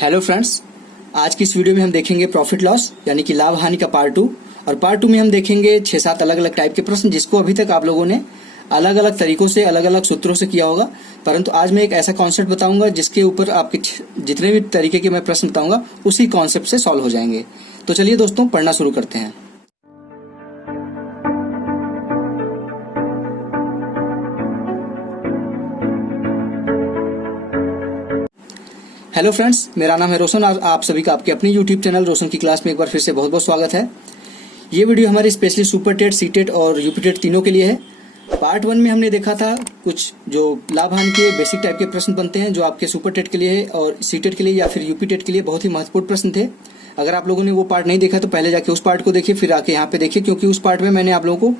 Hello friends, आज की इस वीडियो में हम देखेंगे प्रॉफिट लॉस यानी कि लाभ हानि का पार्ट 2। और पार्ट 2 में हम देखेंगे 6-7 अलग अलग टाइप के प्रश्न जिसको अभी तक आप लोगों ने अलग अलग तरीकों से अलग अलग सूत्रों से किया होगा। परंतु आज मैं एक ऐसा कॉन्सेप्ट बताऊंगा जिसके ऊपर आपके जितने भी तरीके के मैं प्रश्न बताऊंगा उसी कॉन्सेप्ट से सॉल्व हो जाएंगे। तो चलिए दोस्तों, पढ़ना शुरू करते हैं। हेलो फ्रेंड्स, मेरा नाम है रोशन और आप सभी का आपके अपनी यूट्यूब चैनल रोशन की क्लास में एक बार फिर से बहुत बहुत स्वागत है। ये वीडियो हमारी specially super TET, C TET और यूपी टेट तीनों के लिए है। पार्ट 1 में हमने देखा था कुछ जो लाभ हानि के बेसिक टाइप के प्रश्न बनते हैं जो आपके सुपर टेट के लिए है और सी टेट के लिए या फिर यूपी टेट के लिए बहुत ही महत्वपूर्ण प्रश्न थे। अगर आप लोगों ने वो पार्ट नहीं देखा तो पहले जाके उस पार्ट को देखिए, फिर आके यहाँ पे देखिए, क्योंकि उस पार्ट में मैंने आप लोगों को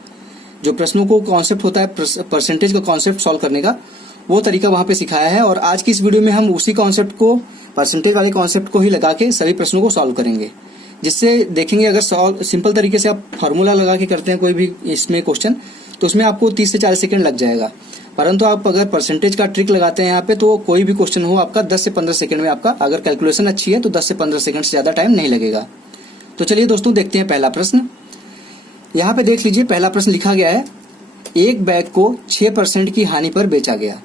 जो प्रश्नों को कॉन्सेप्ट होता है परसेंटेज का कॉन्सेप्ट सॉल्व करने का वो तरीका वहां पे सिखाया है। और आज की इस वीडियो में हम उसी कॉन्सेप्ट को, परसेंटेज वाले कॉन्सेप्ट को ही लगा के सभी प्रश्नों को सॉल्व करेंगे, जिससे देखेंगे अगर सिंपल तरीके से आप फार्मूला लगा के करते हैं कोई भी इसमें क्वेश्चन तो उसमें आपको 30 से 40 सेकंड लग जाएगा। परंतु आप अगर परसेंटेज का ट्रिक लगाते हैं यहाँ पे तो कोई भी क्वेश्चन हो आपका 10 से 15 सेकंड में, आपका अगर कैलकुलेशन अच्छी है तो 10 से 15 सेकंड से ज्यादा टाइम नहीं लगेगा। तो चलिए दोस्तों, देखते हैं पहला प्रश्न। यहाँ पे देख लीजिए, पहला प्रश्न लिखा गया है, एक बैग को 6% की हानि पर बेचा गया।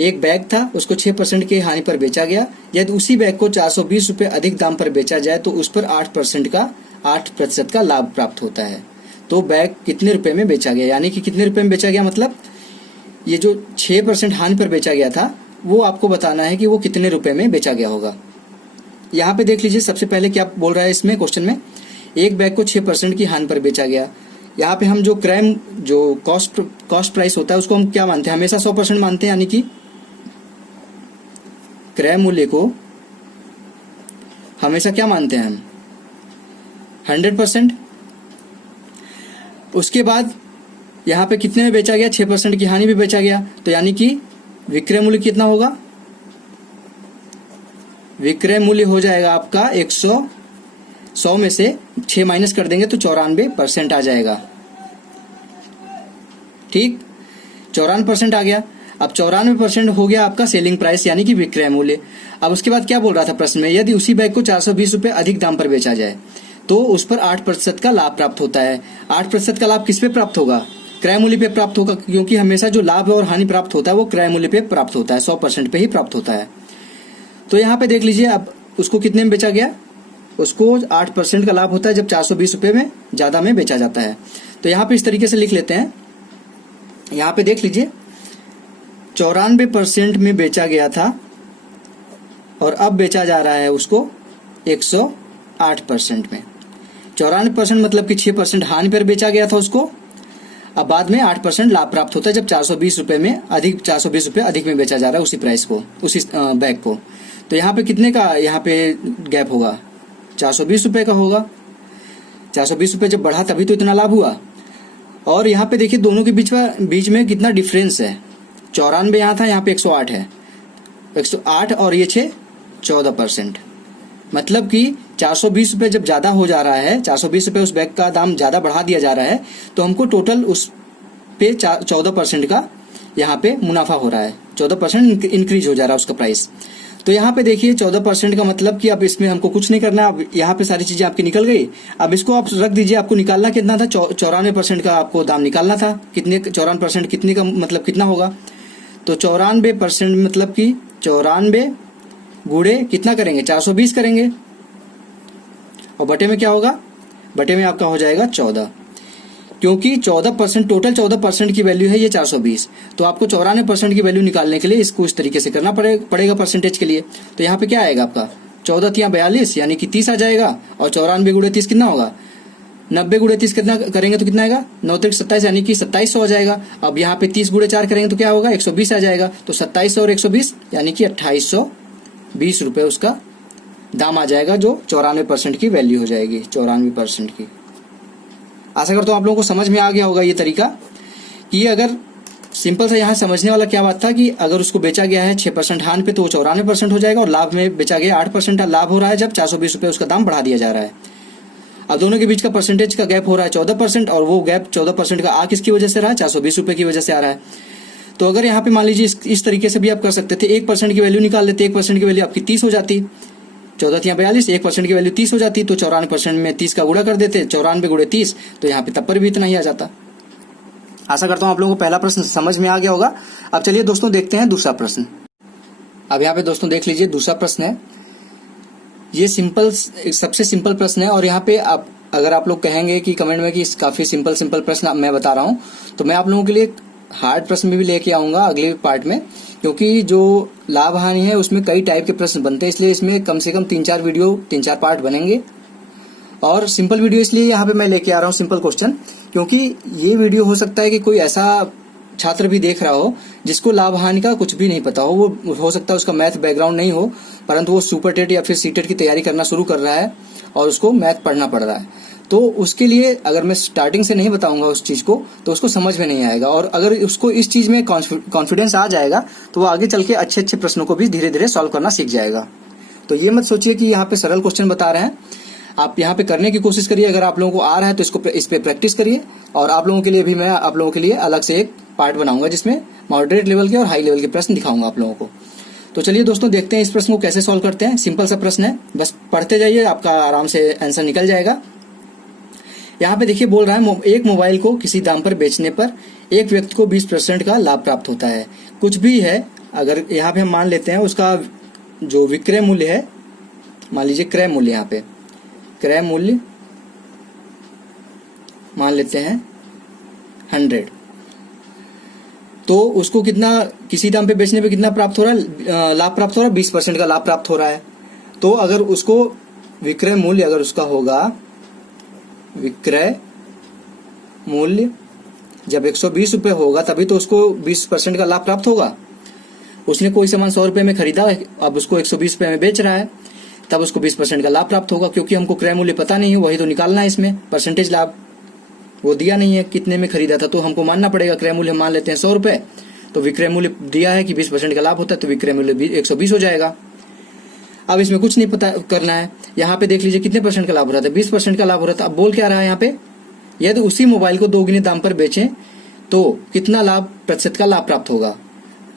एक बैग था, उसको 6% की हानि पर बेचा गया। यदि उसी बैग को 420 रुपए अधिक दाम पर बेचा जाए तो उस पर 8% का लाभ प्राप्त होता है। तो बैग कितने रुपए में बेचा गया, यानी कि कितने रुपए में बेचा गया, मतलब ये जो 6% हानि पर बेचा गया था वो आपको बताना है कि वो कितने रुपए में बेचा गया होगा। यहाँ पे देख लीजिए, सबसे पहले क्या बोल रहा है इसमें क्वेश्चन में, एक बैग को 6% की हानि पर बेचा गया। यहाँ पे हम जो क्राइम जो कॉस्ट प्राइस होता है उसको हम क्या मानते हैं, हमेशा 100% मानते हैं, यानी कि क्रय मूल्य को हमेशा क्या मानते हैं हम, 100%। उसके बाद यहाँ पे कितने में बेचा गया, 6% की हानि भी बेचा गया, तो यानी कि विक्रय मूल्य कितना होगा, विक्रय मूल्य हो जाएगा आपका 100 में से 6 माइनस कर देंगे तो 94% आ जाएगा। ठीक, 94% आ गया। अब 94% हो गया आपका सेलिंग प्राइस यानी कि विक्रय मूल्य। अब उसके बाद क्या बोल रहा था प्रश्न में, यदि उसी बैग को 420 रुपए अधिक दाम पर बेचा जाए तो उस पर 8% का लाभ प्राप्त होता है। 8% का लाभ किस पे प्राप्त होगा, क्रय मूल्य पे प्राप्त होगा, क्योंकि हमेशा जो लाभ और हानि प्राप्त होता है वो क्रय मूल्य पे प्राप्त होता है, 100% पे ही प्राप्त होता है। तो यहाँ पे देख लीजिए, अब उसको कितने में बेचा गया, उसको 8% का लाभ होता है जब 420 रुपए में ज्यादा में बेचा जाता है। तो यहाँ पे इस तरीके से लिख लेते हैं। यहाँ पे देख लीजिए, 94% में बेचा गया था और अब बेचा जा रहा है उसको 108% में। 94% मतलब कि 6% हानि पर बेचा गया था उसको, अब बाद में 8% लाभ प्राप्त होता है जब 420 रुपए में अधिक, 420 रुपए अधिक में बेचा जा रहा है उसी प्राइस को, उसी बैग को। तो यहाँ पे कितने का यहाँ पे गैप होगा, 420 रुपए का होगा। 420 रुपए जब बढ़ा तभी तो इतना लाभ हुआ। और यहाँ पे देखिए दोनों के बीच में कितना डिफरेंस है, 94 यहाँ था, यहाँ पे 108 है, 108 और ये 6, 14%। मतलब कि 420 रुपए जब ज्यादा हो जा रहा है, 420 रुपए उस बैग का दाम ज्यादा बढ़ा दिया जा रहा है तो हमको टोटल उस पे 14% का यहाँ पे मुनाफा हो रहा है, 14% इंक्रीज हो जा रहा है उसका प्राइस। तो यहाँ पे देखिए 14% का मतलब कि अब इसमें हमको कुछ नहीं करना, अब यहाँ पे सारी चीजें आपकी निकल गई। अब इसको आप रख दीजिए, आपको निकालना कितना था, 94% का आपको दाम निकालना था। कितने 94% कितने का मतलब कितना होगा, तो 94% मतलब कि 94 गुणे कितना करेंगे, 420 करेंगे, और बटे में क्या होगा, बटे में आपका हो जाएगा 14, क्योंकि 14% टोटल 14% की वैल्यू है ये 420। तो आपको 94% की वैल्यू निकालने के लिए इसको इस तरीके से करना पड़ेगा परसेंटेज के लिए। तो यहाँ पे क्या आएगा आपका, 14 या 42 यानी कि 30 आ जाएगा, और 94 गुणे 30 कितना होगा, 90 गुणे 30 कितना करेंगे तो कितना आएगा, 9 3 27 यानी कि 2700 आ जाएगा। अब यहाँ पे 30 गुणे 4 करेंगे तो क्या होगा, 120 आ जाएगा। तो 2700 और 120 यानी कि 2820 रुपए उसका दाम आ जाएगा, जो 94% की वैल्यू हो जाएगी, 94% की। आशा करता हूँ आप लोगों को समझ में आ गया होगा ये तरीका, कि अगर सिंपल सा यहाँ समझने वाला क्या बात था कि अगर उसको बेचा गया है 6% हानि पे तो वो 94% हो जाएगा, और लाभ में बेचा गया 8% लाभ हो रहा है जब 420 रुपए उसका दाम बढ़ा दिया जा रहा है। अब दोनों के बीच का परसेंटेज का गैप हो रहा है 14%, और वो गैप 14% का आ किसकी वजह से रहा है, 420 रुपए की वजह से आ रहा है। तो अगर यहाँ पे मान लीजिए इस तरीके से भी आप कर सकते थे, 1% की वैल्यू निकाल लेते, 1% की वैल्यू आपकी 30 हो जाती, 14×42, 1% की वैल्यू 30 हो जाती, तो 94% में 30 का गुणा कर देते, 94 गुणे 30, तो यहाँ पे तब पर भी इतना ही आ जाता। आशा करता हूँ आप लोगों को पहला प्रश्न समझ में आ गया होगा। अब चलिए दोस्तों देखते हैं दूसरा प्रश्न। अब यहाँ पे दोस्तों देख लीजिए दूसरा प्रश्न है, ये सबसे सिंपल प्रश्न है, और यहाँ पे आप अगर आप लोग कहेंगे कि कमेंट में कि काफी सिंपल प्रश्न मैं बता रहा हूँ, तो मैं आप लोगों के लिए हार्ड प्रश्न भी लेके आऊंगा अगले पार्ट में, क्योंकि जो लाभ हानि है उसमें कई टाइप के प्रश्न बनते हैं, इसलिए इसमें कम से कम 3-4 पार्ट बनेंगे। और सिंपल वीडियो इसलिए यहाँ पे मैं लेके आ रहा हूँ, सिंपल क्वेश्चन, क्योंकि ये वीडियो हो सकता है कि कोई ऐसा छात्र भी देख रहा हो जिसको लाभ हानि का कुछ भी नहीं पता हो, वो हो सकता है उसका मैथ बैकग्राउंड नहीं हो, परंतु वो सुपर टेट या फिर सीटेट की तैयारी करना शुरू कर रहा है और उसको मैथ पढ़ना पड़ रहा है, तो उसके लिए अगर मैं स्टार्टिंग से नहीं बताऊंगा उस चीज को तो उसको समझ में नहीं आएगा, और अगर उसको इस चीज में कॉन्फिडेंस आ जाएगा तो वो आगे चल के अच्छे अच्छे प्रश्नों को भी धीरे धीरे सॉल्व करना सीख जाएगा। तो ये मत सोचिए कि यहाँ पे सरल क्वेश्चन बता रहे हैं, आप यहाँ पे करने की कोशिश करिए। अगर आप लोगों को आ रहा है तो इस पे प्रैक्टिस करिए, और आप लोगों के लिए भी मैं आप लोगों के लिए अलग से एक पार्ट बनाऊंगा जिसमें मॉडरेट लेवल के और हाई लेवल के प्रश्न दिखाऊंगा आप लोगों को। तो चलिए दोस्तों देखते हैं इस प्रश्न को कैसे सॉल्व करते हैं। सिंपल सा प्रश्न है, बस पढ़ते जाइए, आपका आराम से आंसर निकल जाएगा। यहाँ पे देखिए बोल रहा है, एक मोबाइल को किसी दाम पर बेचने पर एक व्यक्ति को 20% का लाभ प्राप्त होता है। कुछ भी है, अगर यहाँ पे हम मान लेते हैं उसका जो विक्रय मूल्य है, मान लीजिए क्रय मूल्य, यहाँ पे क्रय मूल्य मान लेते हैं 100, तो उसको कितना, किसी दाम पे बेचने पे कितना प्राप्त हो रहा है, लाभ प्राप्त हो रहा है, 20% का लाभ प्राप्त हो रहा है। तो अगर उसको विक्रय मूल्य अगर उसका होगा, विक्रय मूल्य जब 120 रुपये होगा तभी तो उसको 20% का लाभ प्राप्त होगा। उसने कोई सामान 100 रुपये में खरीदा, अब उसको 120 रुपये में बेच रहा है, तब उसको 20% का लाभ प्राप्त होगा, क्योंकि हमको क्रय मूल्य पता नहीं है, वही तो निकालना है इसमें परसेंटेज लाभ। वो दिया नहीं है कितने में खरीदा था, तो हमको मानना पड़ेगा क्रय मूल्य मान लेते हैं 100 रुपये, तो विक्रय मूल्य दिया है कि 20% का लाभ होता है, तो विक्रय मूल्य 120 हो जाएगा। अब इसमें कुछ नहीं पता करना है, यहाँ पे देख लीजिए कितने परसेंट का लाभ हो रहा था, 20% का लाभ हो रहा था। अब बोल क्या रहा है यहाँ पे, यदि उसी मोबाइल को दोगुने दाम पर बेचें तो कितना लाभ प्रतिशत का लाभ प्राप्त होगा।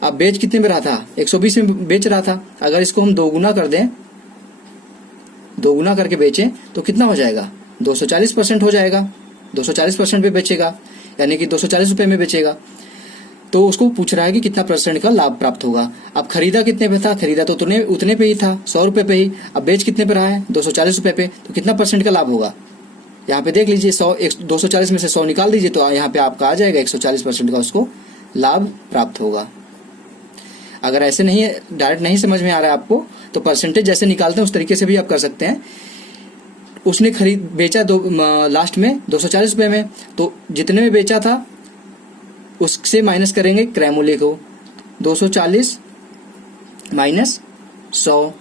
अब बेच कितने में रहा था, 120 में बेच रहा था, अगर इसको हम दोगुना कर दें, दोगुना करके बेचें तो कितना हो जाएगा, 240% हो जाएगा। 240% पे बेचेगा, यानी कि 240 रुपये में बेचेगा, तो उसको पूछ रहा है कि कितना परसेंट का लाभ प्राप्त होगा। अब खरीदा कितने पे था, खरीदा तो उतने पे ही था, 100 रुपये पे ही। अब बेच कितने पे रहा है, 240 रुपये पे, तो कितना परसेंट का लाभ होगा। यहाँ पे देख लीजिए 240 में से 100 निकाल दीजिए, तो यहाँ पे आपका आ जाएगा 140% का उसको लाभ प्राप्त होगा। अगर ऐसे नहीं है, डायरेक्ट नहीं समझ में आ रहा है आपको, तो परसेंटेज जैसे निकालते हैं उस तरीके से भी आप कर सकते हैं। उसने बेचा लास्ट में 240 रुपये में, तो जितने में बेचा था उससे माइनस करेंगे क्रय मूल्य को, 240 माइनस 100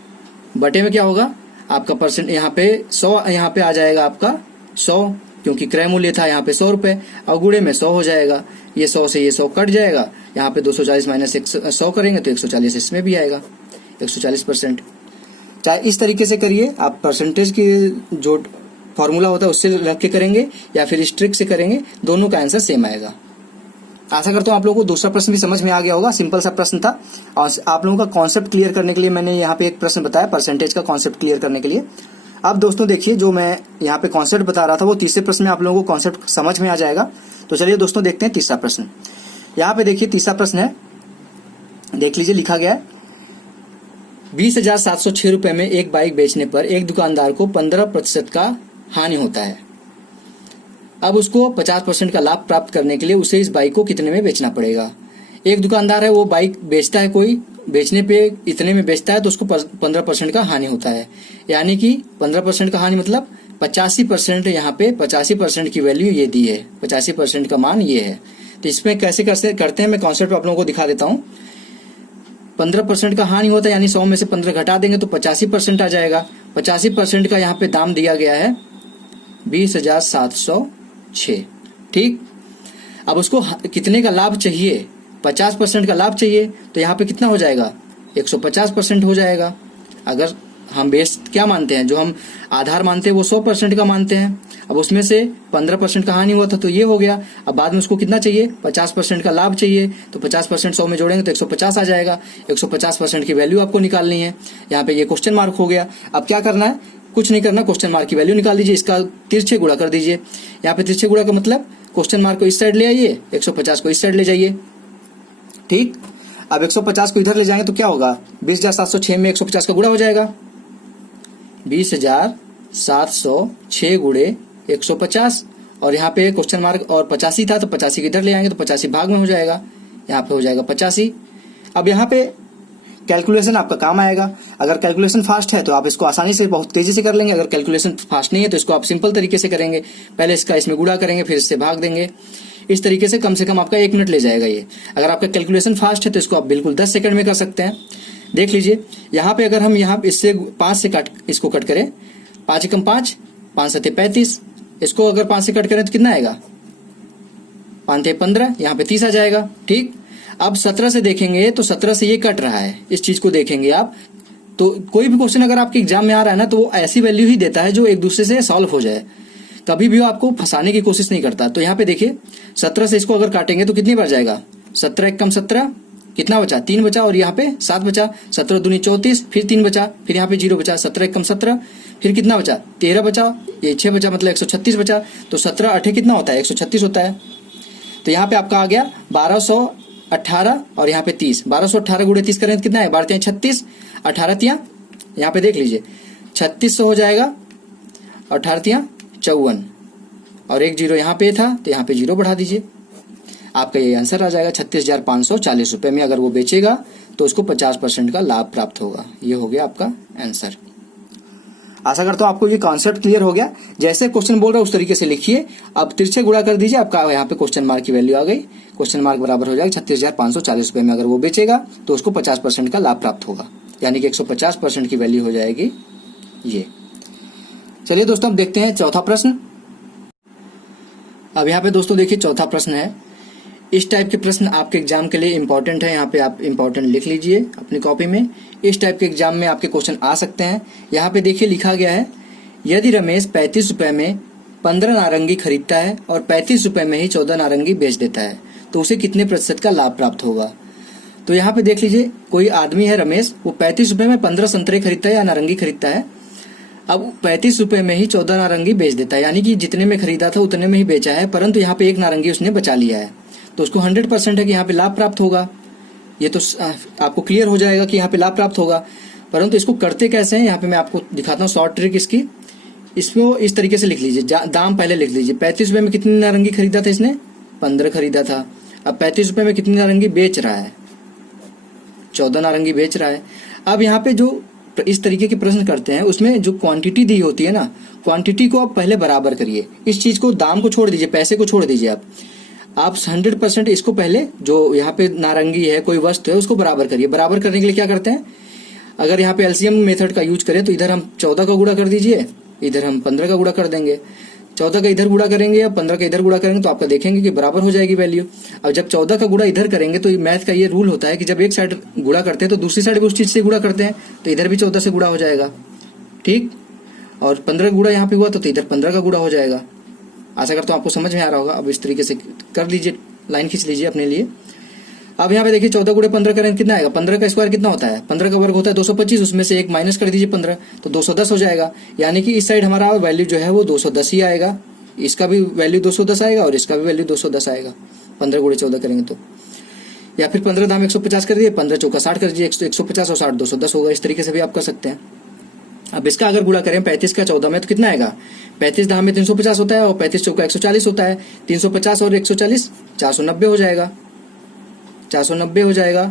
बटे में क्या होगा आपका परसेंट, यहाँ पे 100, यहाँ पे आ जाएगा आपका 100, क्योंकि क्रय मूल्य था यहाँ पे 100 रुपये, और गुणे में 100 हो जाएगा, ये 100 से ये 100 कट जाएगा, यहाँ पे 240 माइनस 100 करेंगे तो 140 इसमें भी आएगा, 140%। चाहे इस तरीके से करिए आप, परसेंटेज की जो फॉर्मूला होता है उससे रख के करेंगे या फिर इस ट्रिक से करेंगे, दोनों का आंसर सेम आएगा। आशा करता हूँ आप लोगों को दूसरा प्रश्न भी समझ में आ गया होगा, सिंपल सा प्रश्न था, और आप लोगों का कॉन्सेप्ट क्लियर करने के लिए मैंने यहाँ पे एक प्रश्न बताया परसेंटेज का कॉन्सेप्ट क्लियर करने के लिए। अब दोस्तों देखिए, जो मैं यहाँ पे कॉन्सेप्ट बता रहा था वो तीसरे प्रश्न में आप लोगों को कॉन्सेप्ट समझ में आ जाएगा। तो चलिए दोस्तों देखते हैं तीसरा प्रश्न। यहाँ पे देखिए तीसरा प्रश्न है, देख लीजिए लिखा गया है, 20,706 रुपये में एक बाइक बेचने पर एक दुकानदार को 15% का हानि होता है। अब उसको 50% का लाभ प्राप्त करने के लिए उसे इस बाइक को कितने में बेचना पड़ेगा। एक दुकानदार है, वो बाइक बेचता है, कोई बेचने पे इतने में बेचता है तो उसको 15% का हानि होता है, यानी कि 15% का हानि मतलब 85%, यहाँ पे 85% की वैल्यू ये दी है, 85% का मान ये है। तो इसमें कैसे करते हैं, मैं कॉन्सेप्ट आप लोगों को दिखा देता हूँ। 15% का हानि होता है, यानी 100 में से 15 घटा देंगे तो 85% आ जाएगा। 85% का यहाँ पे दाम दिया गया है 20,706, ठीक। अब उसको कितने का लाभ चाहिए, 50% का लाभ चाहिए, तो यहाँ पे कितना हो जाएगा, 150% हो जाएगा। अगर हम बेस क्या मानते हैं, जो हम आधार मानते हैं वो 100% का मानते हैं, अब उसमें से 15% का हानि हुआ था तो ये हो गया। अब बाद में उसको कितना चाहिए, 50% का लाभ चाहिए, तो 50% 100 में जोड़ेंगे तो 150 आ जाएगा। 150% की वैल्यू आपको निकालनी है। यहाँ पे ये क्वेश्चन मार्क हो गया। अब क्या करना है, कुछ नहीं करना, क्वेश्चन मार्क की वैल्यू निकाल दीजिए, इसका तिरछे गुणा कर दीजिए। यहाँ पे तिरछे गुणा का मतलब क्वेश्चन मार्क को इस साइड ले आइए, 150 को इस साइड ले जाइए। ठीक, अब 150 को इधर ले जाएंगे तो क्या होगा, 20,706 में 150 का गुणा हो जाएगा। 20,706 गुणे 150, और यहाँ पे क्वेश्चन मार्क और 85 था तो 85 इधर ले आएंगे तो 85 भाग में हो जाएगा, यहाँ पे हो जाएगा 85। अब यहाँ पे कैलकुलेशन आपका काम आएगा। अगर कैलकुलेशन फास्ट है तो आप इसको आसानी से बहुत तेजी से कर लेंगे, अगर कैलकुलेशन फास्ट नहीं है तो इसको आप सिंपल तरीके से करेंगे। पहले इसका इसमें गुणा करेंगे, फिर इससे भाग देंगे। इस तरीके से कम आपका 1 मिनट ले जाएगा ये। अगर आपका कैलकुलेशन फास्ट है तो इसको आप बिल्कुल 10 सेकंड में कर सकते हैं। देख लीजिए यहाँ पे अगर हम यहाँ इससे 5 से इसको कट करें, 5 एकम 5, 5 सत्ते 35, इसको अगर 5 से कट करें तो कितना आएगा, 5 ते 15, यहाँ पे 30 आ जाएगा। ठीक, अब 17 से देखेंगे तो 17 से ये कट रहा है, इस चीज को देखेंगे आप। तो कोई भी क्वेश्चन अगर आपके एग्जाम में आ रहा है ना तो वो ऐसी वैल्यू ही देता है जो एक दूसरे से सॉल्व हो जाए, कभी भी वो आपको फंसाने की कोशिश नहीं करता। तो यहाँ पे देखिए 17 से इसको अगर काटेंगे तो कितनी बार जाएगा, 17 एकम 17, कितना बचा, 3 बचा, और यहाँ पे 7 बचा, 17 दूनी 34, फिर 3 बचा, फिर यहाँ पे 0 बचा, 17 एकम 17, फिर कितना बचा, 13 बचा, ये 6 बचा, मतलब 136 बचा। तो 17 8 कितना होता है, 136 होता है। तो यहाँ पे आपका आ गया 1218 और यहाँ पे 30, 1218 गुणे 30 करें तो कितना है, 12 36, 18 तिया, यहाँ पे देख लीजिए 3600 हो जाएगा, 18 तिया 54, और एक 0 यहाँ पे था तो यहाँ पे 0 बढ़ा दीजिए, आपका ये आंसर आ जाएगा। 36,540 रुपए में अगर वो बेचेगा तो उसको 50% का लाभ प्राप्त होगा। ये हो गया आपका आंसर। आशा करता हूँ आपको ये कॉन्सेप्ट क्लियर हो गया। जैसे क्वेश्चन बोल रहा है उस तरीके से लिखिए। अब तिरछे गुणा कर दीजिए, आपका यहाँ पे क्वेश्चन मार्क की वैल्यू आ गई। क्वेश्चन मार्क बराबर हो जाएगा 36,540 रुपए में अगर वो बेचेगा तो उसको 50% का लाभ प्राप्त होगा, यानी कि 150% की वैल्यू हो जाएगी ये। चलिए दोस्तों अब देखते हैं चौथा प्रश्न। अब यहाँ पे दोस्तों देखिए चौथा प्रश्न है। इस टाइप के प्रश्न आपके एग्जाम के लिए इंपॉर्टेंट है, यहाँ पे आप इंपॉर्टेंट लिख लीजिए अपनी कॉपी में। इस टाइप के एग्जाम में आपके क्वेश्चन आ सकते हैं। यहाँ पे देखिए लिखा गया है, यदि रमेश 35 रुपए में 15 नारंगी खरीदता है और 35 रुपए में ही 14 नारंगी बेच देता है तो उसे कितने प्रतिशत का लाभ प्राप्त होगा। तो यहाँ पे देख लीजिए, कोई आदमी है रमेश, वो 35 रुपए में 15 संतरे खरीदता है या नारंगी खरीदता है। अब 35 रुपए में ही 14 नारंगी बेच देता है, यानी कि जितने में खरीदा था उतने में ही बेचा है, परंतु यहाँ पे एक नारंगी उसने बचा लिया है, तो उसको 100% है कि यहाँ पे लाभ प्राप्त होगा। ये तो आपको क्लियर हो जाएगा कि यहाँ पे लाभ प्राप्त होगा। परंतु इसको करते कैसे हैं, यहाँ पे मैं आपको दिखाता हूँ शॉर्ट ट्रिक इसकी। इसको इस तरीके से लिख लीजिए, दाम पहले लिख लीजिए। 35 रुपए में कितनी नारंगी खरीदा था इसने, 15 खरीदा था। अब 35 रुपए में कितनी नारंगी बेच रहा है, 14 नारंगी बेच रहा है। अब यहाँ पे जो इस तरीके के प्रश्न करते हैं उसमें जो क्वांटिटी दी होती है ना, क्वांटिटी को आप पहले बराबर करिए। इस चीज को, दाम को छोड़ दीजिए, पैसे को छोड़ दीजिए। आप 100% इसको पहले, जो यहाँ पे नारंगी है कोई वस्तु है, उसको बराबर करिए। बराबर करने के लिए क्या करते हैं, अगर यहाँ पे एलसीएम मेथड का यूज करें तो इधर हम 14 का गुणा कर दीजिए, इधर हम 15 का गुणा कर देंगे। 14 का इधर गुणा करेंगे या 15 का इधर गुणा करेंगे तो आपका देखेंगे कि बराबर हो जाएगी वैल्यू। अब जब 14 का गुणा इधर करेंगे तो मैथ का ये रूल होता है कि जब एक साइड गुणा करते हैं तो दूसरी साइड भी उस चीज से गुणा करते हैं, तो इधर भी 14 से गुणा हो जाएगा। ठीक, और 15 गुणा यहाँ पे हुआ तो इधर 15 का गुणा हो जाएगा। आशा करता हूँ आपको समझ में आ रहा होगा। अब इस तरीके से कर लीजिए, लाइन खींच लीजिए अपने लिए। अब यहाँ पे देखिए 14 गुणे 15 करें कितना आएगा, 15 का स्क्वायर कितना होता है, 15 का वर्ग होता है 225, उसमें से एक माइनस कर दीजिए 15 तो 210 हो जाएगा। यानी कि इस साइड हमारा वैल्यू जो है वो 210 ही आएगा, इसका भी वैल्यू 210 आएगा और इसका भी वैल्यू 210 आएगा 15 गुणे 14 करेंगे तो। या फिर 15 दाम 150 कर दिए, 15 चौका 60 कर दीजिए, 150 और 60 210 होगा। इस तरीके से भी आप कर सकते हैं। अब इसका अगर गुणा करें 35 का 14 में तो कितना आएगा, 35 दाम में 350 होता है और 35 चौका 140 होता है, 350 और 140 490 हो जाएगा, 490 हो जाएगा।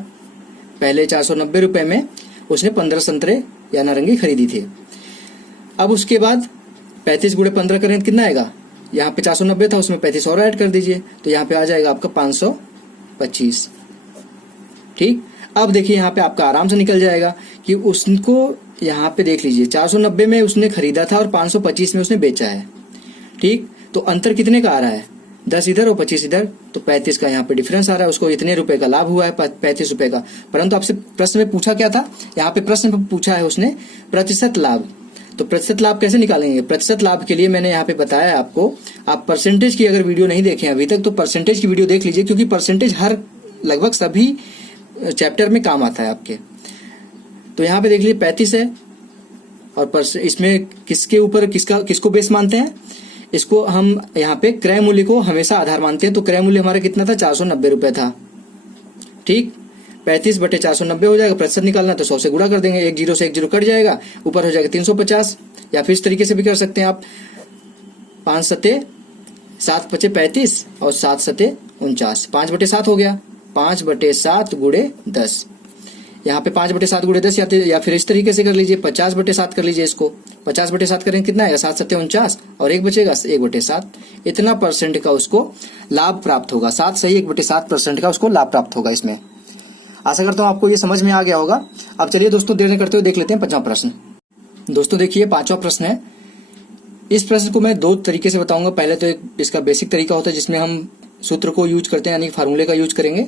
पहले 490 रुपए में उसने 15 संतरे या नारंगी खरीदी थी। अब उसके बाद 35 गुणे 15 करें तो कितना आएगा, यहाँ पे 490 था, उसमें 35 और ऐड कर दीजिए तो यहाँ पे आ जाएगा आपका 525। ठीक, अब देखिए यहाँ पे आपका आराम से निकल जाएगा कि उसको, यहाँ पे देख लीजिए 490 में उसने खरीदा था और 525 में उसने बेचा है। ठीक, तो अंतर कितने का आ रहा है, 10 इधर और 25 इधर, तो 35 का यहाँ पे डिफरेंस आ रहा है। उसको इतने रुपए का लाभ हुआ है, 35 रुपए का। परंतु आपसे प्रश्न में पूछा क्या था, यहाँ पे प्रश्न में पूछा है उसने प्रतिशत लाभ। तो प्रतिशत लाभ कैसे निकालेंगे? प्रतिशत लाभ के लिए मैंने यहाँ पे बताया आपको, आप परसेंटेज की अगर वीडियो नहीं देखे अभी तक तो परसेंटेज की वीडियो देख लीजिए, क्योंकि परसेंटेज हर लगभग सभी चैप्टर में काम आता है आपके। तो यहाँ पे देख लीजिए 35 है, और इसमें किसके ऊपर किसको बेस मानते हैं? इसको हम यहाँ पे क्रय मूल्य को हमेशा आधार मानते हैं। तो क्रय मूल्य हमारा कितना था? 490 रुपए था। ठीक, 35 बटे 490 हो जाएगा। प्रतिशत निकालना तो 100 से गुणा कर देंगे, एक जीरो से एक जीरो कट जाएगा, ऊपर हो जाएगा 350। या फिर इस तरीके से भी कर सकते हैं आप, 5 सते 7 पचे 35 और 7 सते 49, 5 बटे 7 हो गया। 5 बटे 7 गुणे 10, यहाँ पे 5 बटे 7 गुणे 10, या फिर इस तरीके से कर लीजिए, 50 बटे 7 कर लीजिए इसको। 50 बटे 7 करेंगे कितना आएगा? 7 सत्ते 49 और 1 बचेगा 1 बटे 7। इतना परसेंट का उसको लाभ प्राप्त होगा। 7 सही 1 बटे 7% का उसको लाभ प्राप्त होगा इसमें। आशा करता हूँ आपको ये समझ में आ गया होगा। अब चलिए दोस्तों, देर न करते हुए देख लेते हैं 5वां प्रश्न। दोस्तों देखिए 5वां प्रश्न है। इस प्रश्न को मैं 2 तरीके से बताऊंगा। पहले तो एक इसका बेसिक तरीका होता है जिसमें हम सूत्र को यूज करते हैं, यानी फार्मूले का यूज करेंगे।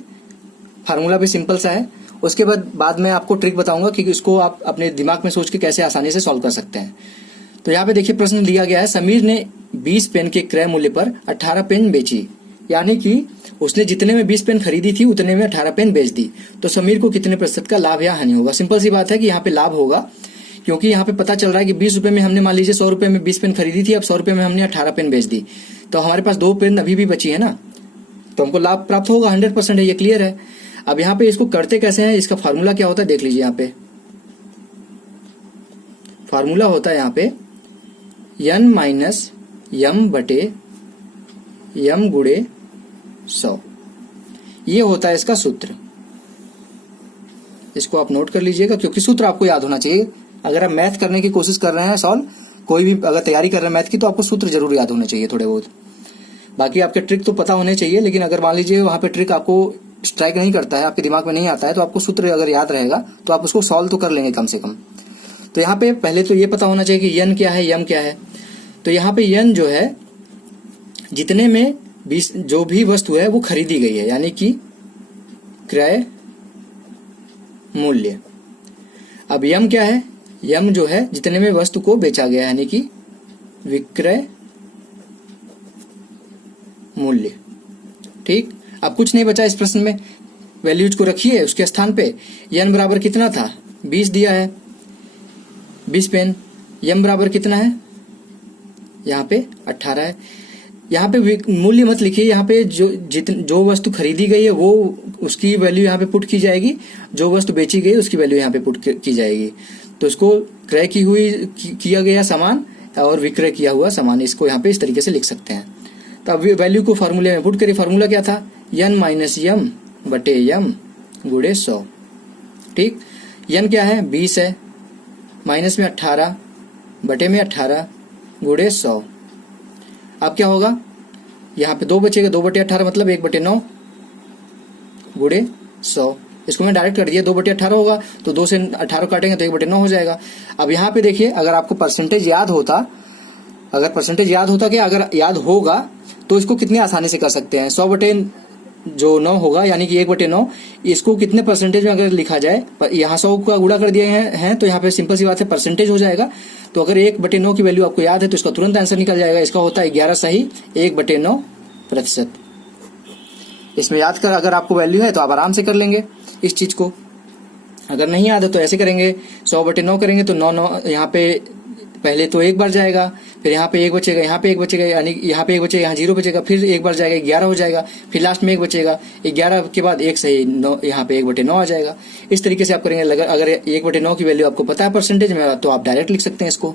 फार्मूला भी सिंपल सा है। उसके बाद मैं आपको ट्रिक बताऊंगा कि इसको आप अपने दिमाग में सोच के कैसे आसानी से सॉल्व कर सकते हैं। तो यहाँ पे देखिए प्रश्न दिया गया है, समीर ने 20 पेन के क्रय मूल्य पर 18 पेन बेची, यानी कि उसने जितने में 20 पेन खरीदी थी उतने में 18 पेन बेच दी। तो समीर को कितने प्रतिशत का लाभ या हानि होगा? सिंपल सी बात है कि यहाँ पे लाभ होगा, क्योंकि यहाँ पे पता चल रहा है कि 20 रुपए में हमने मान लीजिए 100 रुपए में 20 पेन खरीदी थी, अब 100 रुपए में हमने 18 पेन बेच दी, तो हमारे पास 2 पेन अभी भी बची है ना, तो हमको लाभ प्राप्त होगा। 100% है, ये क्लियर है। अब यहाँ पे इसको करते कैसे हैं, इसका फार्मूला क्या होता है देख लीजिए। यहाँ पे फार्मूला होता है यहाँ पे n माइनस यम बटे यम गुणे 100, ये होता है इसका सूत्र। इसको आप नोट कर लीजिएगा, क्योंकि सूत्र आपको याद होना चाहिए। अगर आप मैथ करने की कोशिश कर रहे हैं सॉल्व, कोई भी अगर तैयारी कर रहे हैं मैथ की, तो आपको सूत्र जरूर याद होने चाहिए थोड़े बहुत। बाकी आपके ट्रिक तो पता होने चाहिए, लेकिन अगर मान लीजिए वहां पे ट्रिक आपको स्ट्राइक नहीं करता है, आपके दिमाग में नहीं आता है, तो आपको सूत्र अगर याद रहेगा तो आप उसको सॉल्व तो कर लेंगे कम से कम। तो यहाँ पे पहले तो ये पता होना चाहिए कि यन क्या है, यम क्या है। तो यहाँ पे यन जो है, जितने में 20 जो भी वस्तु है वो खरीदी गई है, यानी कि क्रय मूल्य। अब यम क्या है? यम जो है जितने में वस्तु को बेचा गया, यानी कि विक्रय मूल्य। ठीक, अब कुछ नहीं बचा इस प्रश्न में, वैल्यूज को रखिए उसके स्थान पे। यन बराबर कितना था? 20 दिया है, 20 पेन। यम बराबर कितना है? यहाँ पे 18 है। यहाँ पे मूल्य मत लिखिए, यहाँ पे जो वस्तु खरीदी गई है वो उसकी वैल्यू यहाँ पे पुट की जाएगी, जो वस्तु बेची गई उसकी वैल्यू यहाँ पे पुट की जाएगी। तो इसको क्रय किया गया सामान और विक्रय किया हुआ सामान, इसको यहाँ पे इस तरीके से लिख सकते हैं। तो अब वैल्यू को फार्मूले में पुट करिए। फार्मूला क्या था? यन माइनस यम बटे यम गुणे 100। ठीक, यन क्या है? 20 है, माइनस में 18 बटे में 18 गुणे 100। अब क्या होगा? यहाँ पे 2 बचेगा, 2 बटे 18 मतलब 1 बटे 9 गुणे 100। इसको मैं डायरेक्ट कर दिया, 2 बटे 18 होगा तो 2 से 18 काटेंगे तो 1 बटे 9 हो जाएगा। अब यहाँ पे देखिए, अगर आपको परसेंटेज याद होता, कि अगर याद होगा तो इसको कितनी आसानी से कर सकते हैं। 100 बटे जो 9 होगा, यानी कि 1 बटे 9, इसको कितने परसेंटेज में अगर लिखा जाए, यहाँ 100 का गुणा कर दिए हैं तो यहाँ पे सिंपल सी बात है परसेंटेज हो जाएगा। तो अगर 1 बटे 9 की वैल्यू आपको याद है तो इसका तुरंत आंसर निकल जाएगा। इसका होता है 11 सही 1 बटे 9%। इसमें याद कर, अगर आपको वैल्यू है तो आप आराम से कर लेंगे इस चीज को। अगर नहीं याद है तो ऐसे करेंगे, 100 बटे 9 करेंगे तो 9 यहाँ पे पहले तो 1 बार जाएगा, फिर यहाँ पे 1 बचेगा, यहाँ पे 1 बचेगा, यानी यहाँ पे 1 बचेगा, यहाँ 0 बचेगा, फिर 1 बार जाएगा 11 हो जाएगा, फिर लास्ट में 1 बचेगा, 11 के बाद 1 सही 9, यहाँ पे 1 बटे 9 आ जाएगा। इस तरीके से आप करेंगे। अगर 1 बटे 9 की वैल्यू आपको पता है परसेंटेज में तो आप डायरेक्ट लिख सकते हैं इसको।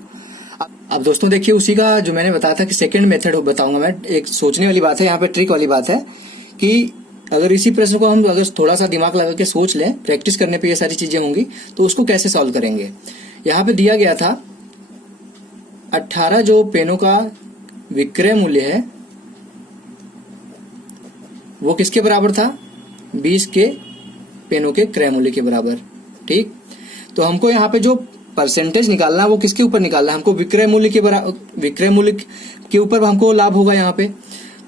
अब दोस्तों देखिए, उसी का जो मैंने बताया था कि सेकेंड मेथड बताऊंगा मैं, एक सोचने वाली बात है, यहाँ पे ट्रिक वाली बात है कि अगर इसी प्रश्न को हम अगर थोड़ा सा दिमाग लगा के सोच लें, प्रैक्टिस करने पे ये सारी चीजें होंगी, तो उसको कैसे सॉल्व करेंगे। यहाँ पे दिया गया था 18 जो पेनों का विक्रय मूल्य है वो किसके बराबर था? 20 के पेनों के क्रय मूल्य के बराबर। ठीक, तो हमको यहाँ पे जो परसेंटेज निकालना है वो किसके ऊपर निकालना है? हमको विक्रय मूल्य के ऊपर हमको लाभ होगा। यहाँ पे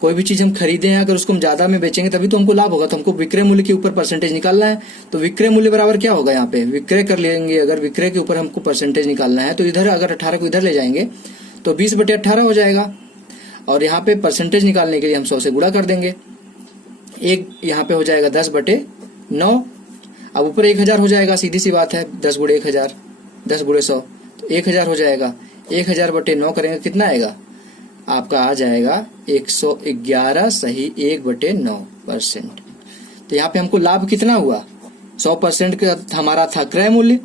कोई भी चीज हम खरीदे हैं, अगर उसको हम ज्यादा में बेचेंगे तभी तो हमको लाभ होगा। तो हमको विक्रय मूल्य के ऊपर परसेंटेज निकालना है। तो विक्रय मूल्य बराबर क्या होगा, यहाँ पे विक्रय कर लेंगे। अगर विक्रय के ऊपर हमको परसेंटेज निकालना है तो इधर अगर 18 को इधर ले जाएंगे तो 20/18 हो जाएगा। और यहाँ पे परसेंटेज निकालने के लिए हम 100 से गुणा कर देंगे। एक यहाँ पे हो जाएगा 10/9। अब ऊपर 1000 हो जाएगा, सीधी सी बात है। 10 गुणे 1000, 10 गुणे 100 तो 1000 हो जाएगा। 1000/9 करेंगे कितना आएगा आपका, आ जाएगा 111 सही 1/9%। तो यहाँ पे हमको लाभ कितना हुआ, 100% का हमारा था क्रय मूल्य।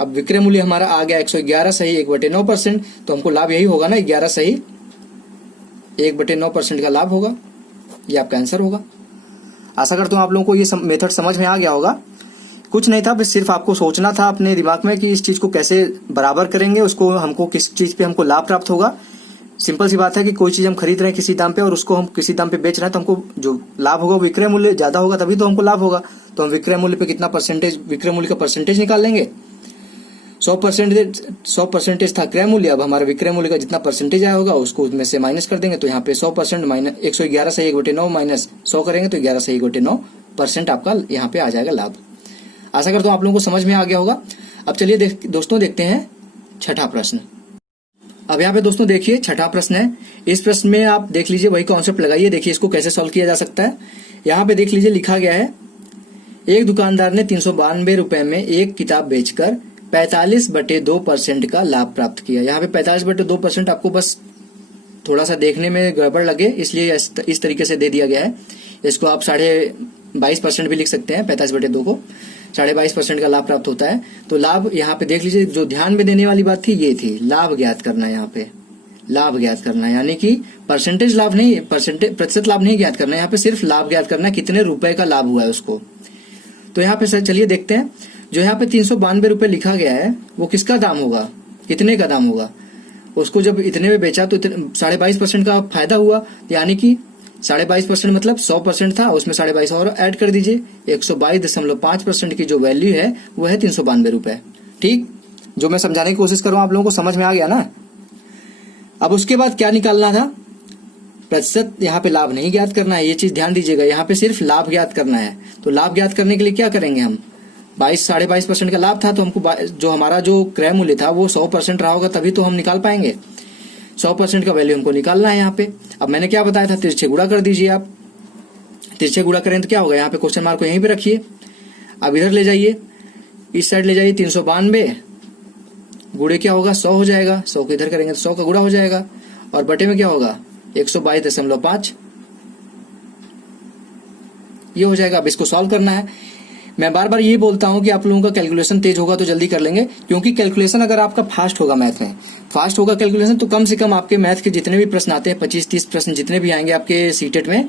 अब विक्रय मूल्य हमारा आ गया 111 सही 1/9%। तो हमको लाभ यही होगा ना, 11 सही 1/9% का लाभ होगा। ये आपका आंसर होगा। आशा करता हूँ आप लोगों को ये मेथड समझ में आ गया होगा। कुछ नहीं था, बस सिर्फ आपको सोचना था अपने दिमाग में कि इस चीज को कैसे बराबर करेंगे, उसको हमको किस चीज पे हमको लाभ प्राप्त होगा। सिंपल सी बात है कि कोई चीज हम खरीद रहे हैं किसी दाम पे और उसको हम किसी दाम पे बेच रहे हैं, तो हमको जो लाभ होगा विक्रय मूल्य ज्यादा होगा, तभी तो हमको लाभ होगा। तो हम विक्रय मूल्य पे कितना परसेंटेज, विक्रय मूल्य का परसेंटेज निकाल लेंगे। 100% था क्रय मूल्य। अब हमारे विक्रय मूल्य का जितना परसेंटेज आया होगा उसको उसमें से माइनस कर देंगे। तो यहाँ पे 100% माइनस 111 सही 1/9 माइनस 100 करेंगे तो 11 सही 1/9% आपका यहाँ पे आ जाएगा लाभ। आशा करता हूँ आप लोगों को समझ में आ गया होगा। अब चलिए दोस्तों देखते हैं छठा प्रश्न। अब यहाँ पे दोस्तों देखिए छठा प्रश्न है। इस प्रश्न में आप देख लीजिए, वही कॉन्सेप्ट लगाइए, देखिए इसको कैसे सॉल्व किया जा सकता है। यहाँ पे देख लीजिए लिखा गया है, एक दुकानदार ने 392 रुपए में एक किताब बेचकर 45/2% का लाभ प्राप्त किया। यहाँ पे 45/2% आपको बस थोड़ा सा देखने में गड़बड़ लगे इसलिए इस तरीके से दे दिया गया है। इसको आप 22.5% भी लिख सकते हैं। 45/2 को 22.5% का लाभ प्राप्त होता है। तो लाभ यहाँ पे देख लीजिए, जो ध्यान में देने वाली बात थी ये थी, लाभ ज्ञात करना है। यहाँ पे लाभ ज्ञात करना है, यानी कि परसेंटेज लाभ नहीं, प्रतिशत लाभ नहीं ज्ञात करना है। यहाँ पे सिर्फ लाभ ज्ञात करना है, कितने रुपए का लाभ हुआ है उसको। तो यहाँ पे सर चलिए देखते हैं, जो यहाँ पे 392 रुपए लिखा गया है वो किसका दाम होगा, कितने का दाम होगा। उसको जब इतने में बेचा तो 22.5% का फायदा हुआ, यानी कि 22.5% मतलब 100% था, उसमें 22.5 और ऐड कर दीजिए। 122.5% की जो वैल्यू है वो है 392 रुपए। ठीक, जो मैं समझाने की कोशिश कर रहा हूं आप लोगों को समझ में आ गया ना। अब उसके बाद क्या निकालना था, प्रतिशत। यहाँ पे लाभ नहीं ज्ञात करना है, ये चीज ध्यान दीजिएगा। यहाँ पे सिर्फ लाभ ज्ञात करना है। तो लाभ ज्ञात करने के लिए क्या करेंगे हम, 22.5% का लाभ था तो हमको जो हमारा जो क्रय मूल्य था वो 100% रहा होगा, तभी तो हम निकाल पाएंगे। 100% का वैल्यू हमको निकालना है यहाँ पे। अब मैंने क्या बताया था, तिरछे गुणा कर दीजिए आप। तिरछे गुणा करें तो क्या होगा, यहाँ पे क्वेश्चन मार्क को यहीं पे रखिए। अब इधर ले जाइए, इस साइड ले जाइए। 392 गुणे क्या होगा, 100 हो जाएगा। 100 को इधर करेंगे तो 100 का गुणा हो जाएगा। और बटे में क्या होगा, 122.5 ये हो जाएगा। अब इसको सॉल्व करना है। मैं बार बार ये बोलता हूं कि आप लोगों का कैलकुलेशन तेज होगा तो जल्दी कर लेंगे, क्योंकि कैलकुलेशन अगर आपका फास्ट होगा, मैथ में फास्ट होगा कैलकुलेशन, तो कम से कम आपके मैथ के जितने भी प्रश्न आते हैं 25-30 प्रश्न जितने भी आएंगे आपके सीटेट में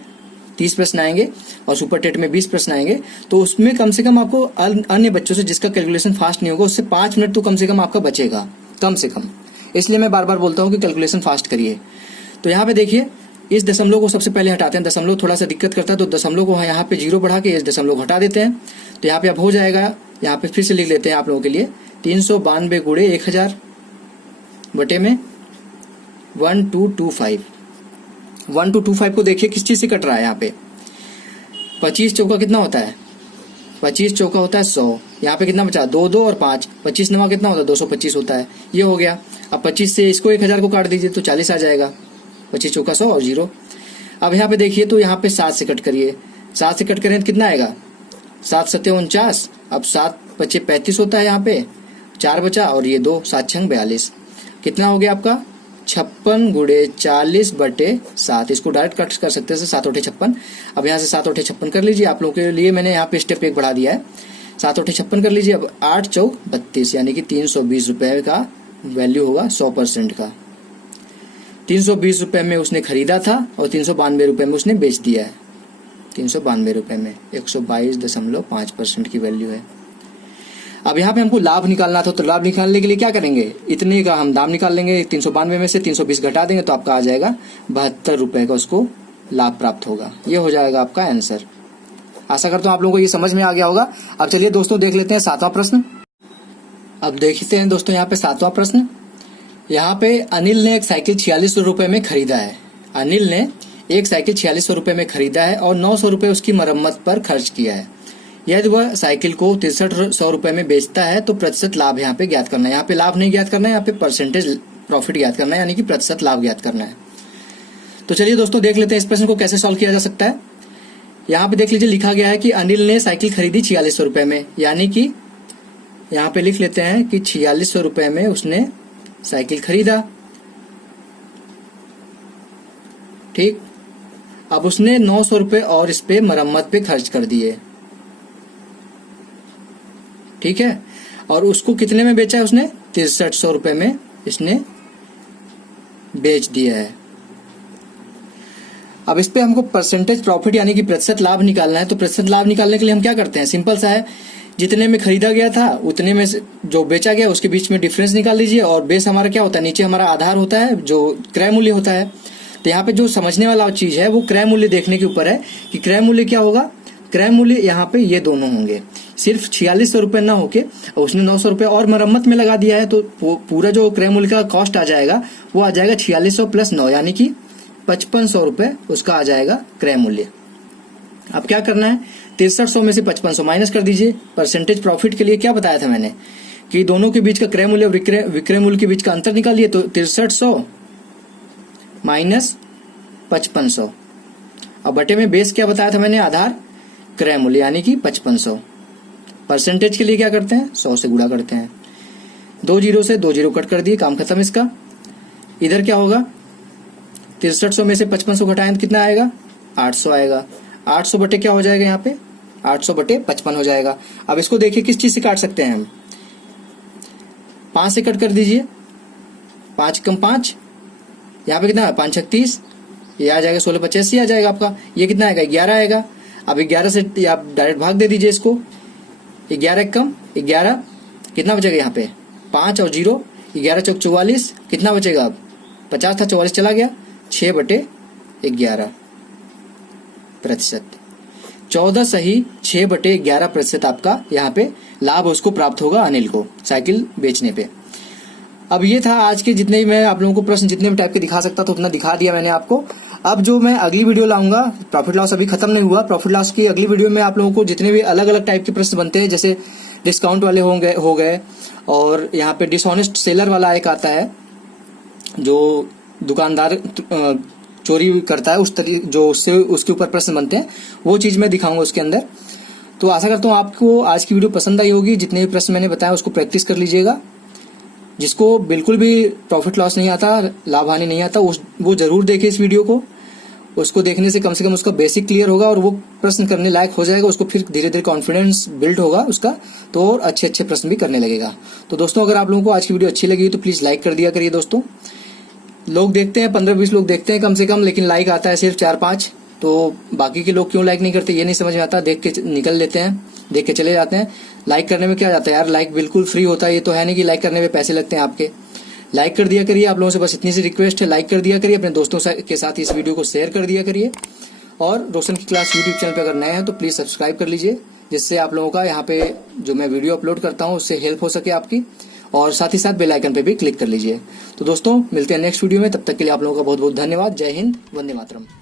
30 प्रश्न आएंगे और सुपर टेट में 20 प्रश्न आएंगे, तो उसमें कम से कम आपको अन्य बच्चों से जिसका कैलकुलेशन फास्ट नहीं होगा उससे 5 मिनट तो कम से कम आपका बचेगा, कम से कम। इसलिए मैं बार बार बोलता हूँ कि कैलकुलेशन फास्ट करिए। तो यहाँ पे देखिए, इस दशमलव को सबसे पहले हटाते हैं। दशमलव थोड़ा सा दिक्कत करता है, तो दशमलव को यहाँ पे 0 बढ़ा के इस दशमलव को हटा देते हैं। तो यहाँ पे अब हो जाएगा, यहाँ पे फिर से लिख लेते हैं आप लोगों के लिए, 392 गुणे 1000 बटे में 1225। 1225 को देखिए किस चीज से कट रहा है। यहाँ पे 25 चौका कितना होता है, 25 चौका होता है 100। यहाँ पे कितना बचा, 2 2 और 5, 25 नवा कितना होता है, 225 होता है। ये हो गया। अब 25 से इसको 1000 को काट दीजिए तो 40 आ जाएगा। 25 चौका 100 और 0। अब यहाँ पे देखिए, तो यहाँ पे 7 से कट करिए। 7 से कट करें तो कितना आएगा, 7 7 49। अब 7 25 35 होता है। यहाँ पे 4 बचा और ये 2, 7 6 42। कितना हो गया आपका, 56 गुणे 40 बटे 7। इसको डायरेक्ट कट कर सकते हैं, 7 8 56। अब यहाँ से 7 8 56 कर लीजिए। आप लोगों के लिए मैंने यहाँ पे स्टेप 1 बढ़ा दिया है। 7 8 56 कर लीजिए। अब 8 चौक 32, यानी कि 320 रुपए का वैल्यू होगा 100% का। 320 रुपए में उसने खरीदा था और 392 रुपए में उसने बेच दिया है। 392 रुपए में 122.5% की वैल्यू है। अब यहाँ पे हमको लाभ निकालना था, तो लाभ निकालने के लिए क्या करेंगे, इतने का हम दाम निकाल लेंगे। 392 में से 320 घटा देंगे तो आपका आ जाएगा 72 रुपए का उसको लाभ प्राप्त होगा। ये हो जाएगा आपका आंसर। आशा करता हूँ आप लोगों को ये समझ में आ गया होगा। अब चलिए दोस्तों देख लेते हैं 7वां प्रश्न। अब देखते हैं दोस्तों यहाँ पे 7वां प्रश्न। यहाँ पे अनिल ने एक साइकिल 46 रुपए में खरीदा है। अनिल ने एक साइकिल 4600 रुपये में खरीदा है और 900 रुपये उसकी मरम्मत पर खर्च किया है। यदि वह साइकिल को 6300 रुपये में बेचता है तो प्रतिशत लाभ यहाँ पे ज्ञात करना है। यहाँ पे लाभ नहीं ज्ञात करना है, यहाँ पे परसेंटेज प्रॉफिट ज्ञात करना है, यानी कि प्रतिशत लाभ ज्ञात करना है। तो चलिए दोस्तों देख लेते हैं इस प्रश्न को कैसे सॉल्व किया जा सकता है। यहाँ पे देख लीजिए लिखा गया है कि अनिल ने साइकिल खरीदी 4600 रुपये में, यानी कि यहाँ पे लिख लेते हैं कि 4600 रुपये में उसने साइकिल खरीदा। ठीक, अब उसने 900 रुपये और इस पे मरम्मत पे खर्च कर दिए। ठीक है, और उसको कितने में बेचा है उसने? 6300 रुपये में इसने बेच दिया है। अब इस पे हमको परसेंटेज प्रॉफिट यानी कि प्रतिशत लाभ निकालना है। तो प्रतिशत लाभ निकालने के लिए हम क्या करते हैं? सिंपल सा है, जितने में खरीदा गया था उतने में जो बेचा गया उसके बीच में डिफरेंस निकाल लीजिए। और बेस हमारा क्या होता है? नीचे हमारा आधार होता है जो क्रय मूल्य होता है। तो यहाँ पे जो समझने वाला चीज है वो क्रय मूल्य देखने के ऊपर है कि क्रय मूल्य क्या होगा। क्रय मूल्य यहाँ पे ये दोनों होंगे, सिर्फ 4600 रुपये ना होके उसने 900 रुपये और मरम्मत में लगा दिया है, तो पूरा जो क्रय मूल्य का कॉस्ट आ जाएगा वो आ जाएगा 4600 प्लस 9 यानी कि 5500 रुपये उसका आ जाएगा क्रय मूल्य। अब क्या करना है? 6300 में से 5500 माइनस कर दीजिए। परसेंटेज प्रॉफिट के लिए क्या बताया था मैंने कि दोनों के बीच का क्रय मूल्य विक्रय मूल्य के बीच का अंतर निकालिए। तो 6300 माइनस 5500, अब बटे में बेस क्या बताया था मैंने? आधार क्रय मूल्य यानी कि 5500। परसेंटेज के लिए क्या करते हैं? 100 से गुणा करते हैं। 2 जीरो से 2 जीरो कट कर दिए, काम खत्म इसका। इधर क्या होगा? 6300 में से 5500 घटाएं तो कितना आएगा? 800 आएगा। 800 बटे क्या हो जाएगा यहाँ पे? 800 बटे 55 हो जाएगा। अब इसको देखिए किस चीज से काट सकते हैं हम? 5 से कट कर दीजिए। 5 कम 5, यहाँ पे कितना है? 5 छक 30, ये आ जाएगा 16 85 आ जाएगा आपका। ये कितना आएगा? 11 आएगा। अब 11 से आप डायरेक्ट भाग दे दीजिए इसको। 11 कम 11, कितना बचेगा यहाँ पे? 5 और 0, 11 चौक 44, कितना बचेगा? अब 50 था 44 चला गया, 6 बटे 11 प्रतिशत। 14 सही 6 बटे 11 प्रतिशत आपका यहाँ पे लाभ उसको प्राप्त होगा अनिल को साइकिल बेचने पे। अब ये था आज के जितने भी मैं आप लोगों को प्रश्न जितने भी टाइप के दिखा सकता था उतना दिखा दिया मैंने आपको। अब जो मैं अगली वीडियो लाऊंगा, प्रॉफिट लॉस अभी खत्म नहीं हुआ, प्रॉफिट लॉस की अगली वीडियो में आप लोगों को जितने भी अलग अलग टाइप के प्रश्न बनते हैं, जैसे डिस्काउंट वाले हो गए और यहाँ पे डिसऑनेस्ट सेलर वाला एक आता है जो दुकानदार चोरी करता है, उस तरीके जो उससे उसके ऊपर प्रश्न बनते हैं, वो चीज मैं दिखाऊंगा उसके अंदर। तो आशा करता हूँ आपको आज की वीडियो पसंद आई होगी। जितने भी प्रश्न मैंने बताया उसको प्रैक्टिस कर लीजिएगा। जिसको बिल्कुल भी प्रॉफिट लॉस नहीं आता, लाभ हानि नहीं आता, वो जरूर देखे इस वीडियो को। उसको देखने से कम उसका बेसिक क्लियर होगा और वो प्रश्न करने लायक हो जाएगा। उसको फिर धीरे धीरे कॉन्फिडेंस बिल्ड होगा उसका, तो और अच्छे अच्छे प्रश्न भी करने लगेगा। तो दोस्तों अगर आप लोगों को आज की वीडियो अच्छी लगी तो प्लीज लाइक कर दिया करिए। दोस्तों लोग देखते हैं, 15-20 लोग देखते हैं कम से कम, लेकिन लाइक आता है सिर्फ 4-5। तो बाकी के लोग क्यों लाइक नहीं करते ये नहीं समझ में आता। देख के निकल लेते हैं, देख के चले जाते हैं। लाइक करने में क्या जाता है यार, लाइक बिल्कुल फ्री होता है। ये तो है नहीं कि लाइक करने में पैसे लगते हैं आपके। लाइक कर दिया करिए। आप लोगों से बस इतनी सी रिक्वेस्ट है, लाइक कर दिया करिए, अपने दोस्तों के साथ इस वीडियो को शेयर कर दिया करिए। और रोशन की क्लास यूट्यूब चैनल पर अगर नए हैं तो प्लीज सब्सक्राइब कर लीजिए, जिससे आप लोगों का यहाँ पे जो मैं वीडियो अपलोड करता हूँ उससे हेल्प हो सके आपकी। और साथ ही साथ बेल आइकन पे भी क्लिक कर लीजिए। तो दोस्तों मिलते हैं नेक्स्ट वीडियो में, तब तक के लिए आप लोगों का बहुत बहुत धन्यवाद। जय हिंद, वंदे मातरम।